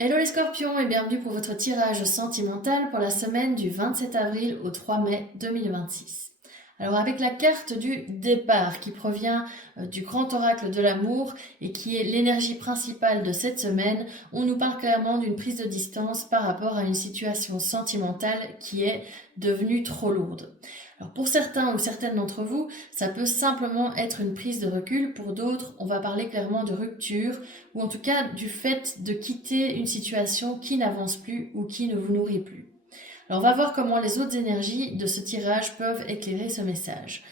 Hello les scorpions et bienvenue pour votre tirage sentimental pour la semaine du 27 avril au 3 mai 2026. Alors avec la carte du départ qui provient du grand oracle de l'amour et qui est l'énergie principale de cette semaine, on nous parle clairement d'une prise de distance par rapport à une situation sentimentale qui est devenue trop lourde. Alors pour certains ou certaines d'entre vous, ça peut simplement être une prise de recul. Pour d'autres, on va parler clairement de rupture ou en tout cas du fait de quitter une situation qui n'avance plus ou qui ne vous nourrit plus. Alors on va voir comment les autres énergies de ce tirage peuvent éclairer ce message.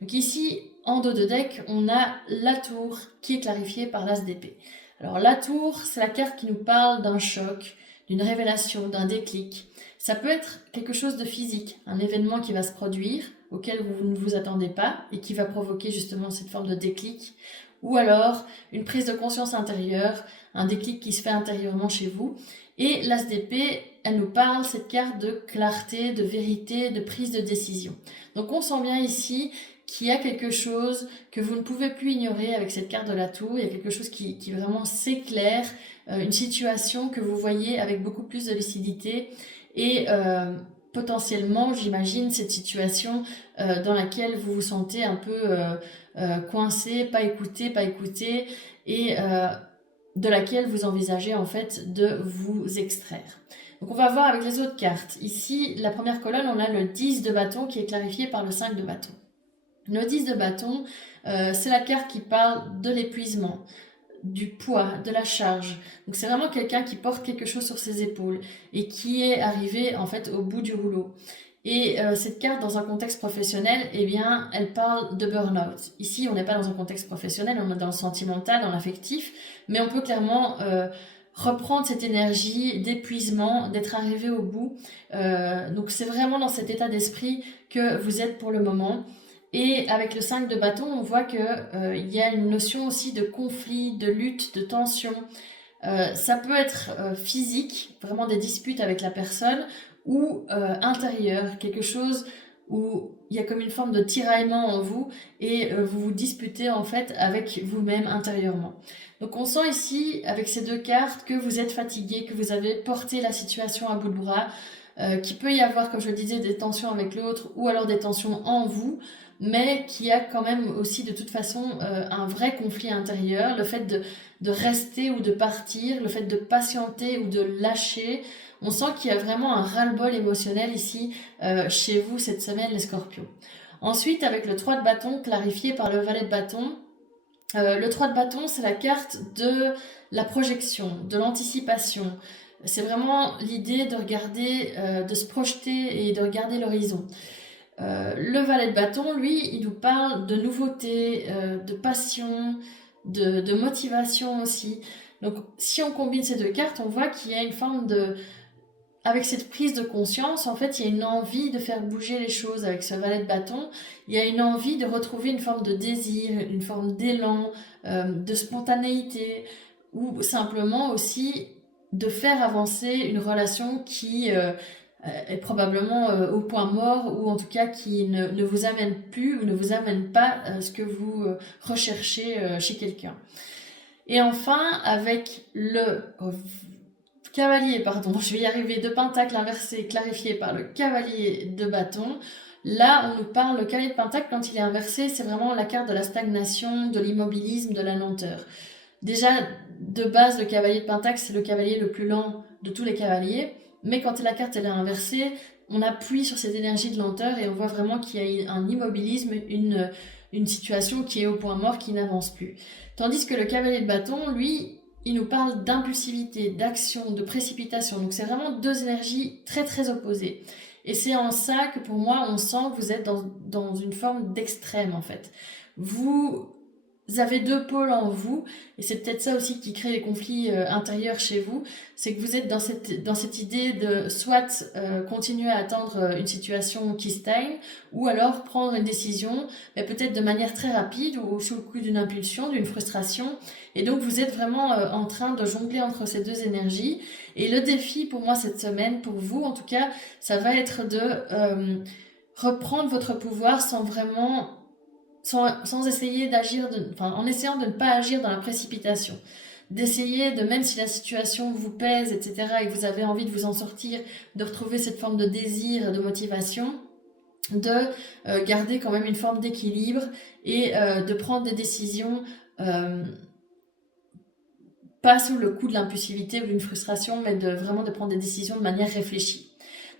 Donc ici, en dos de deck, on a la tour qui est clarifiée par l'as d'épée. Alors la tour, c'est la carte qui nous parle d'un choc, d'une révélation, d'un déclic. Ça peut être quelque chose de physique, un événement qui va se produire, auquel vous ne vous attendez pas et qui va provoquer justement cette forme de déclic. Ou alors une prise de conscience intérieure, un déclic qui se fait intérieurement chez vous. Et l'as d'épée, elle nous parle, cette carte, de clarté, de vérité, de prise de décision. Donc on sent bien ici qu'il y a quelque chose que vous ne pouvez plus ignorer avec cette carte de la tour. Il y a quelque chose qui vraiment s'éclaire, une situation que vous voyez avec beaucoup plus de lucidité et potentiellement, j'imagine, cette situation dans laquelle vous vous sentez un peu coincé, pas écouté et de laquelle vous envisagez en fait de vous extraire. Donc on va voir avec les autres cartes. Ici, la première colonne, on a le 10 de bâton qui est clarifié par le 5 de bâton. Le 10 de bâton, c'est la carte qui parle de l'épuisement, du poids, de la charge. Donc c'est vraiment quelqu'un qui porte quelque chose sur ses épaules et qui est arrivé en fait au bout du rouleau. Et cette carte, dans un contexte professionnel, eh bien, elle parle de burn-out. Ici, on n'est pas dans un contexte professionnel, on est dans le sentimental, dans l'affectif, mais on peut clairement reprendre cette énergie d'épuisement, d'être arrivé au bout. Donc c'est vraiment dans cet état d'esprit que vous êtes pour le moment. Et avec le 5 de bâton, on voit qu'il y a une notion aussi de conflit, de lutte, de tension. Ça peut être physique, vraiment des disputes avec la personne, ou intérieur, quelque chose où il y a comme une forme de tiraillement en vous et vous vous disputez en fait avec vous-même intérieurement. Donc on sent ici, avec ces deux cartes, que vous êtes fatigué, que vous avez porté la situation à bout de bras, qu'il peut y avoir, comme je le disais, des tensions avec l'autre ou alors des tensions en vous, mais qu'il y a quand même aussi de toute façon un vrai conflit intérieur, le fait de rester ou de partir, le fait de patienter ou de lâcher. On sent qu'il y a vraiment un ras-le-bol émotionnel ici chez vous cette semaine, les scorpions. Ensuite, avec le 3 de bâton clarifié par le valet de bâton, le 3 de bâton, c'est la carte de la projection, de l'anticipation. C'est vraiment l'idée de regarder, de se projeter et de regarder l'horizon. Le valet de bâton, lui, il nous parle de nouveauté, de passion, de motivation aussi. Donc, si on combine ces deux cartes, on voit qu'il y a une forme de... Avec cette prise de conscience, en fait, il y a une envie de faire bouger les choses avec ce valet de bâton. Il y a une envie de retrouver une forme de désir, une forme d'élan, de spontanéité, ou simplement aussi de faire avancer une relation qui est probablement au point mort, ou en tout cas qui ne vous amène plus ou ne vous amène pas ce que vous recherchez chez quelqu'un. Et enfin, avec le cavalier, pardon, je vais y arriver, de pentacle inversé clarifié par le cavalier de bâton. Là, on nous parle, le cavalier de pentacle, quand il est inversé, c'est vraiment la carte de la stagnation, de l'immobilisme, de la lenteur. Déjà, de base, le cavalier de pentacle, c'est le cavalier le plus lent de tous les cavaliers, mais quand la carte elle est inversée, on appuie sur cette énergie de lenteur et on voit vraiment qu'il y a un immobilisme, une situation qui est au point mort, qui n'avance plus. Tandis que le cavalier de bâton, lui, il nous parle d'impulsivité, d'action, de précipitation. Donc c'est vraiment deux énergies très très opposées. Et c'est en ça que pour moi, on sent que vous êtes dans une forme d'extrême en fait. Vous avez deux pôles en vous, et c'est peut-être ça aussi qui crée les conflits intérieurs chez vous, c'est que vous êtes dans cette idée de soit continuer à attendre une situation qui stagne, ou alors prendre une décision, mais peut-être de manière très rapide, ou sous le coup d'une impulsion, d'une frustration, et donc vous êtes vraiment en train de jongler entre ces deux énergies, et le défi pour moi cette semaine, pour vous en tout cas, ça va être de reprendre votre pouvoir sans essayer d'agir, en essayant de ne pas agir dans la précipitation. d'essayer de, même si la situation vous pèse, etc., et que vous avez envie de vous en sortir, de retrouver cette forme de désir, de motivation, de garder quand même une forme d'équilibre et de prendre des décisions pas sous le coup de l'impulsivité ou d'une frustration, mais vraiment de prendre des décisions de manière réfléchie.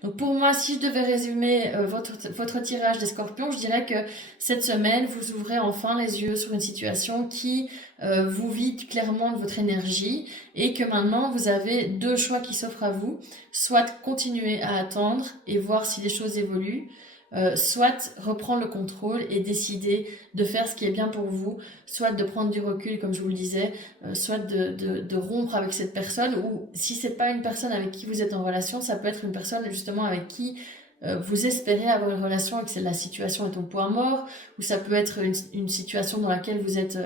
Donc pour moi, si je devais résumer votre tirage des scorpions, je dirais que cette semaine, vous ouvrez enfin les yeux sur une situation qui vous vide clairement de votre énergie et que maintenant, vous avez deux choix qui s'offrent à vous. Soit continuer à attendre et voir si les choses évoluent, soit reprendre le contrôle et décider de faire ce qui est bien pour vous, soit de prendre du recul, comme je vous le disais, soit de rompre avec cette personne, ou si c'est pas une personne avec qui vous êtes en relation, ça peut être une personne justement avec qui vous espérez avoir une relation et que la situation est au point mort, ou ça peut être une situation dans laquelle vous êtes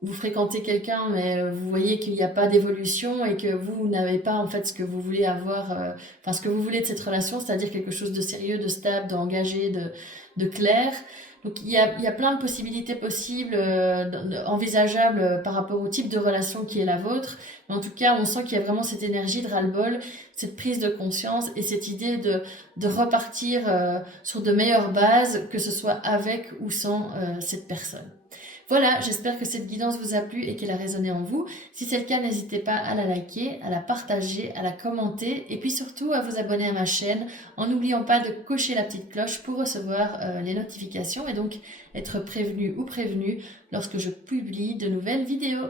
vous fréquentez quelqu'un, mais vous voyez qu'il n'y a pas d'évolution et que vous n'avez pas en fait ce que vous voulez avoir, ce que vous voulez de cette relation, c'est-à-dire quelque chose de sérieux, de stable, d'engagé, de clair. Donc il y a plein de possibilités possibles, envisageables par rapport au type de relation qui est la vôtre. Mais en tout cas, on sent qu'il y a vraiment cette énergie de ras-le-bol, cette prise de conscience et cette idée de repartir sur de meilleures bases, que ce soit avec ou sans cette personne. Voilà, j'espère que cette guidance vous a plu et qu'elle a résonné en vous. Si c'est le cas, n'hésitez pas à la liker, à la partager, à la commenter et puis surtout à vous abonner à ma chaîne en n'oubliant pas de cocher la petite cloche pour recevoir les notifications et donc être prévenu ou prévenu lorsque je publie de nouvelles vidéos.